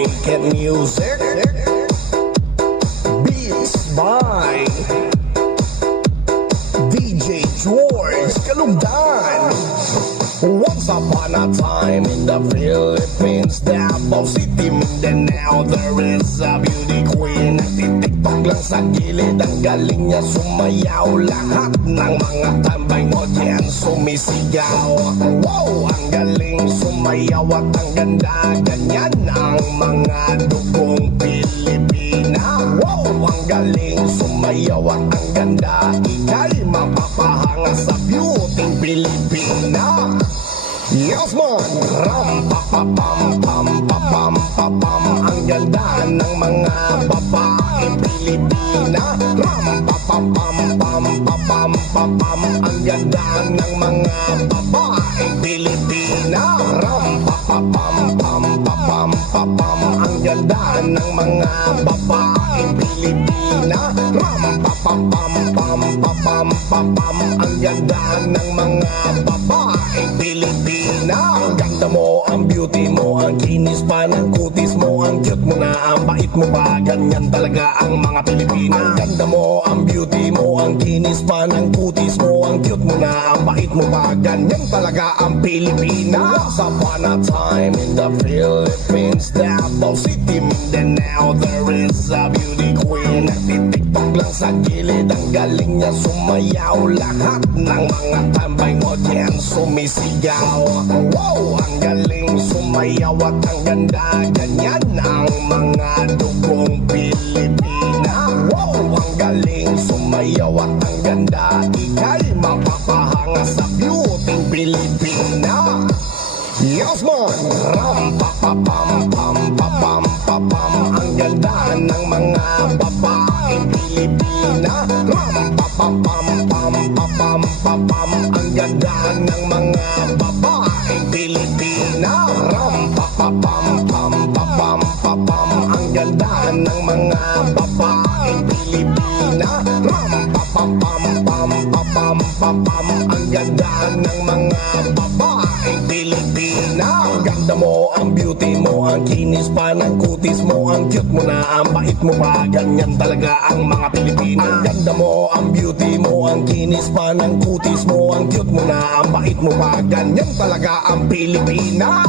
Wicked music, beats by DJ George Kalungdan. Once upon a time in the Philippines, Davao City, Mindanao, there is a beauty queen. Nagtitiktok lang sa gilid, ang galing niya sumayaw. Lahat ng mga tambay audience sumisigaw. Wow, ang galing sumayaw at ang ganda. Ganyan ang mga dugong Pilipina. Wow, ang galing sumayaw at ang ganda. Ika'y mapapahanga sa beauty Pilipina. Yes man! Ram pa pa pam pam pa pam pa pam. Ang ganda ng mga babaeng Pilipina. Ram pa pa pam pam pa pam pa pam. Ang ganda ng mga babaeng Pilipina. Ram pa pa pam pam pa pam pa pam. Ang ganda ng mga babaeng Pilipina. Ram pa pa pam pam pa pam pa pam. Ang ganda ng mga babaeng Pilipina. Ang ganda mo, ang beauty mo, ang kinis pa ng kutis mo, ang cute mo na, ang bait mo pa, ganyan talaga ang mga Pilipina. Ang ganda mo, ang beauty mo, ang kinis pa ng kutis mo, ang cute mo na, ang bait mo pa, ganyan talaga ang Pilipina. Once upon a time in the Philippines, Davao City, Mindanao, there is a beauty queen. Nagtitiktok lang sa gilid, ang galing niya sumayaw. Lahat ng mga tambay audience sumisigaw. Wow, ang galing sumayaw at ang ganda. Ganyan ang mga dugong Pilipina. Wow, ang galing sumayaw at ang ganda. Ika'y mapapahanga sa beauty Pilipina. Yes man! Ram pa pa pam pam pa pam pa pam. Ang ganda ng mga babaeng Pilipina. Ram pa pa pam pam pa pam pa pam. Ang ganda ng mga babaeng Pilipina. Ram pa pa pam pam pa pam pa pam. Ang ganda ng mga babaeng Pilipina. Ram pa pa pam pam pa pam pa pam. Ang ganda ng mga babaeng Pilipina. Ang ganda mo, ang beauty mo, ang kinis pa ng kutis mo, ang cute mo na, ang bait mo pa, ganyan talaga ang mga Pilipina. Ang ganda mo, ang beauty mo, ang kinis pa ng kutis mo, ang cute mo na, ang bait mo pa, ganyan talaga ang Pilipina.